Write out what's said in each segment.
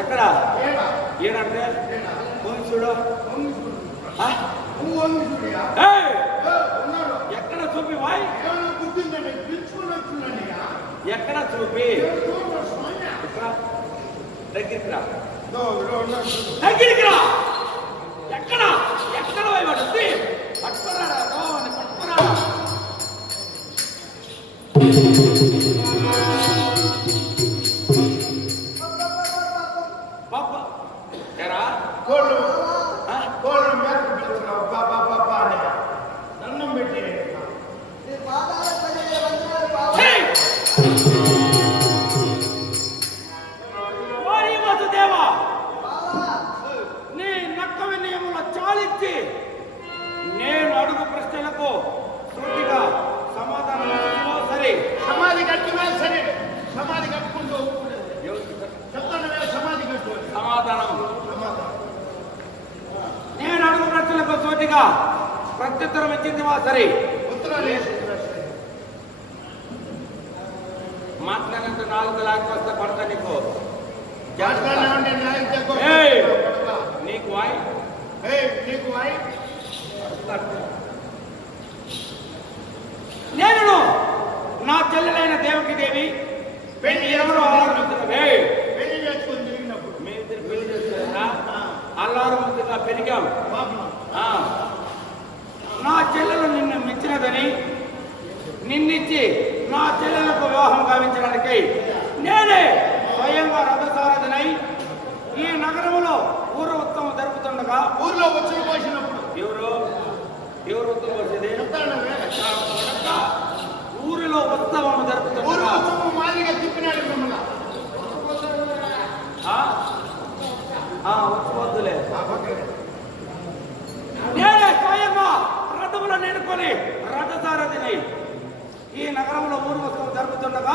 ఎక్కడ? ఏడంటే ఏడా చూడు ఉన్నాడు ఎక్కడ చూపి వాయ్? వచ్చిందండి ఎక్కడ చూపి? దగ్గరికి రా. దగ్గరికి రా! ఎక్కడ? ఎక్కడ పోయి వాడు? వచ్చి పాప ఎరా కోళ్ళు ఆ? కోళ్ళు మేత పిలుచున్నావు బాబా బాబా అని దండం పెట్టి ఛీ! ఓరి వసుదేవా నీ నక్క వినయముల చాలిచ్చి నేను అడుగు ప్రశ్నలకు సూటిగా సమాధానం ఇచ్చినా సరే సమాధి కట్టినా సరే సమాధి కట్టుకుంటూ సమాధానం. నేను అడుగు ప్రశ్నలకు సూటిగా ప్రత్యుత్తరం ఇచ్చిందివా? సరే. ఉత్తరాలు వేసి మాట్లాడినంత నాలుగు లేకపోతే పడతా నీకు. నీకు వాయ్? ఏయ్, నీకు వాయి? నేను నా చెల్లెలైన దేవకి దేవి పెళ్ళి ఎవరు పెళ్ళి చేస్తారా ఆ, అల్లారు ముద్దుగా పెరిగాం. పాపం ఆ. నా చెల్లెలు నిన్ను మెచ్చినదని నిన్నిచ్చి నా చెల్లెలకు వివాహం గావించడానికి నేనే స్వయంగా రథసారథినై ఈ నగరంలో ఊరు ఉత్సవం జరుపుతుండగా ఊర్లో వచ్చిన పోసినప్పుడు. ఎవరు? ఎవరు ఉత్సవం కదా. ఊరిలో ఉత్సవం జరుపుతుండగా ఉత్సవం మాదిరిగా తిప్పినాడు గ్రామంలో నగరంలో ఊర్వశం జరుగుతుండగా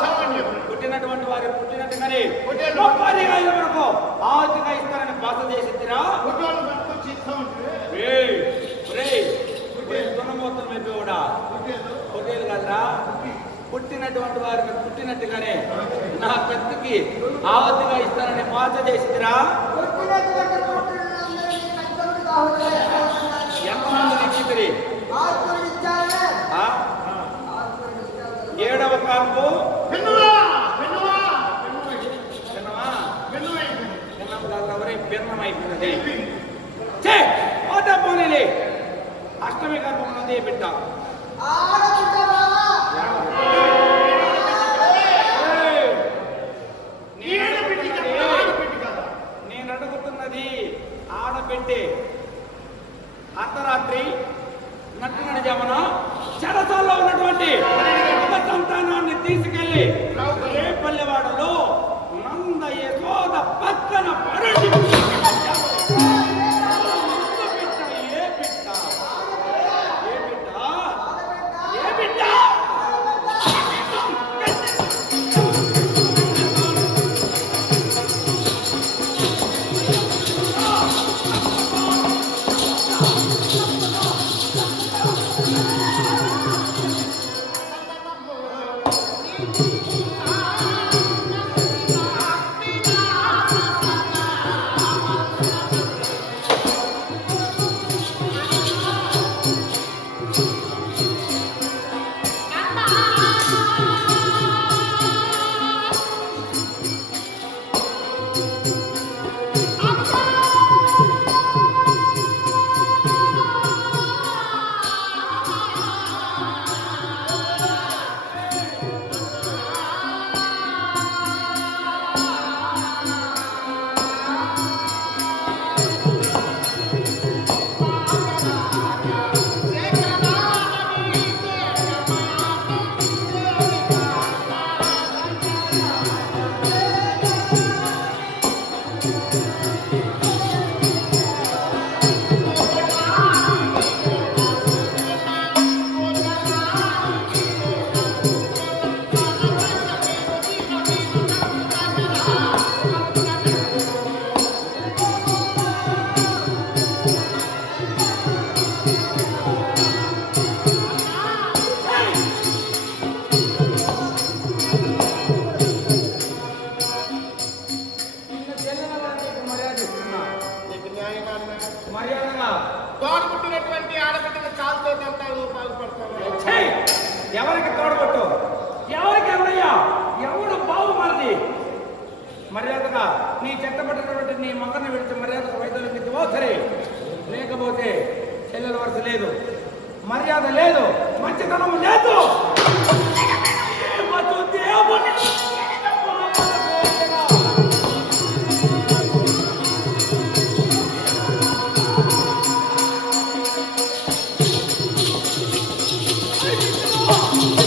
చెప్పండి. పుట్టినటువంటి వారి పుట్టినట్టుగానే వరకు ఆహుతిగా ఇస్తారని బాధ చేసిద్దిరా దున్నమూతలు అయిపోయాడా పుట్టేది హోటల్ కదరా? పుట్టినటువంటి వారికి పుట్టినట్టుగానే నా కత్తికి ఆవతిగా ఇస్తారని బాధ చేసిద్దిరా ఎంతమంది కాదు ఎవరే భిన్నమైపోయినది పోనీలే అష్టమి గర్భం నుండి బిడ్డ నేను అడుగుతున్నది ఆడబిడ్డే అర్ధరాత్రి నట్టిన జమన చెరసాల్లో ఉన్నటువంటి సంతానాన్ని తీసుకెళ్లి రేపల్లెవాడలో నంద యశోద పక్కన పడండి తోడబుట్టినటువంటి ఆడబిడ్డకు కాలుతో తంటాలు బాగుపడతారు ఎవరికి తోడగొట్టు ఎవరికి ఎవరయ్యా ఎవడు బావు మనది? మర్యాదగా నీ చెట్టబట్టినటువంటి నీ మగన్ని విడిచి మర్యాదగా వైద్యులకు ఇచ్చివో సరే. లేకపోతే చెల్లెల వరుస లేదు. మర్యాద లేదు. మంచితనం లేదు. oh.